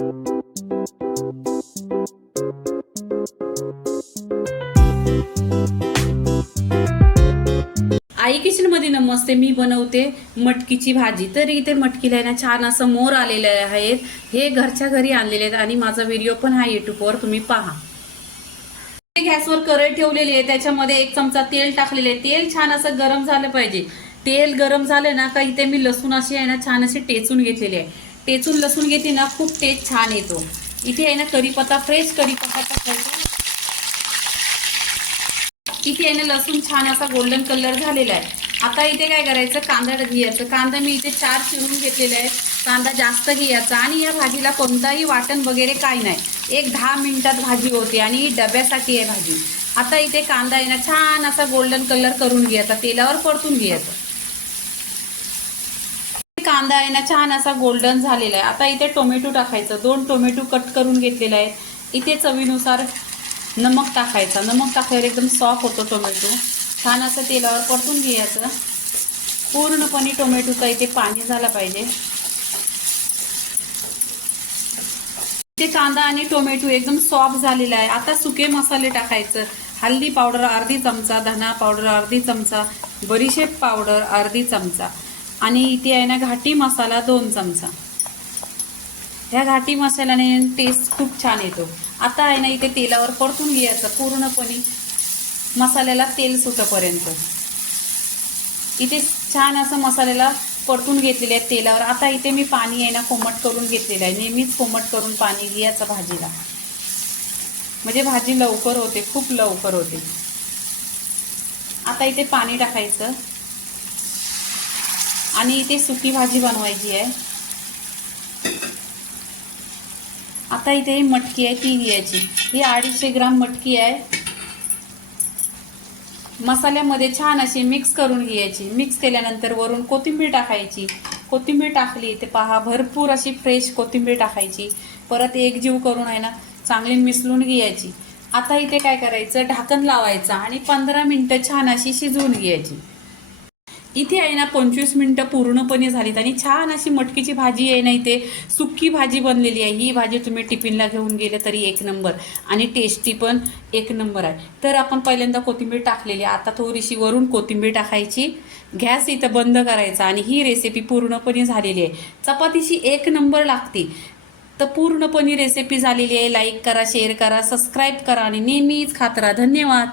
आई kitchen मध्ये नमस्ते. मी बनवते मटकीची भाजी. तर इथे मटकीला ना छान असं मोर आलेले आहेत. हे घरच्या घरी आणलेले आहेत आणि माझा व्हिडिओ पण हा युट्यूबवर तुम्ही पहा. गॅसवर कढई ठेवलेली आहे, त्याच्यामध्ये 1 चमचा तेल टाकलेले आहे. तेल छान असं गरम झालं पाहिजे. तेल गरम झालं ना का इथे मी लसूण अशी आहे ना छान अशी टेचून घेतलेली आहे. टेचून लसूण घेतली ना खूप टेस्ट छान येतो. इथे आहे ना कढीपत्ता, फ्रेश कढीपत्ता टाकायचा. इथे आहे ना लसूण छान असा गोल्डन कलर झालेला आहे. आता इथे काय करायचं, कांदा घ्यायचं. कांदा मी इथे 4 चिरून घेतलेले आहे. कांदा जास्त घ्यायचा आणि या भाजीला कोणताही वाटण वगैरे काही नाही. 10 मिनिटात भाजी होते आणि डब्यासाठी आहे भाजी. आता इथे कांदा आहे ना छान असा गोल्डन कलर करून घ्यायचा, तेलावर परतून घ्यायचं. कांदा आहे ना छान असा गोल्डन झालेला आहे. आता इथे टोमॅटो टाकायचं. 2 टोमॅटो कट करून घेतलेले आहेत. इथे चवीनुसार नमक टाकायचा. नमक टाकल्यावर एकदम सॉफ्ट होतो टोमॅटो. छान असं तेलावर परतून घ्यायचं. पूर्णपणे टोमॅटोचा इथे पाणी झाला पाहिजे. इथे कांदा आणि टोमॅटो एकदम सॉफ्ट झालेला आहे. आता सुके मसाले टाकायचं. हल्दी पावडर अर्धी चमचा, धना पावडर अर्धी चमचा, बडीशेप पावडर अर्धी चमचा आणि इथे आहे ना घाटी मसाला 2 चमचा. ह्या घाटी मसाल्याने टेस्ट खूप छान येतो. आता आहे ना इथे तेलावर परतून घ्यायचं पूर्णपणे मसाल्याला तेल सुटेपर्यंत. इथे छान असं मसाल्याला परतून घेतलेले आहे तेलावर. आता इथे मी पाणी आहे ना कोमट करून घेतलेलं आहे. नेहमीच कोमट करून पाणी घ्यायचं भाजीला, म्हणजे भाजी लवकर होते, खूप लवकर होते. आता इथे पाणी टाकायचं आणि इथे सुकी भाजी बनवायची आहे. आता इथे ही मटकी आहे ती घ्यायची. ही 250 ग्राम मटकी आहे. मसाल्यामध्ये छान अशी मिक्स करून घ्यायची. मिक्स केल्यानंतर वरून कोथिंबीर टाकायची. कोथिंबीर टाकली ते पहा, भरपूर अशी फ्रेश कोथिंबीर टाकायची. परत एकजीव करून आहे ना चांगली मिसळून घ्यायची. आता इथे काय करायचं, ढाकण लावायचं आणि 15 मिनिटं छान अशी शिजवून घ्यायची. इथे आहे ना 25 मिनिटं पूर्णपणे झालीत आणि छान अशी मटकीची भाजी आहे ना इथे सुक्की भाजी बनलेली आहे. ही भाजी तुम्ही टिफिनला घेऊन गेले तरी 1 नंबर आणि टेस्टी पण 1 नंबर आहे. तर आपण पहिल्यांदा कोथिंबीर टाकलेली आहे. आता थोडीशी वरून कोथिंबीर टाकायची. गॅस इथं बंद करायचा आणि ही रेसिपी पूर्णपणे झालेली आहे. चपातीशी 1 नंबर लागते. तर पूर्णपणे रेसिपी झालेली आहे. लाईक करा, शेअर करा, सबस्क्राईब करा आणि नेहमीच खात राहा. धन्यवाद.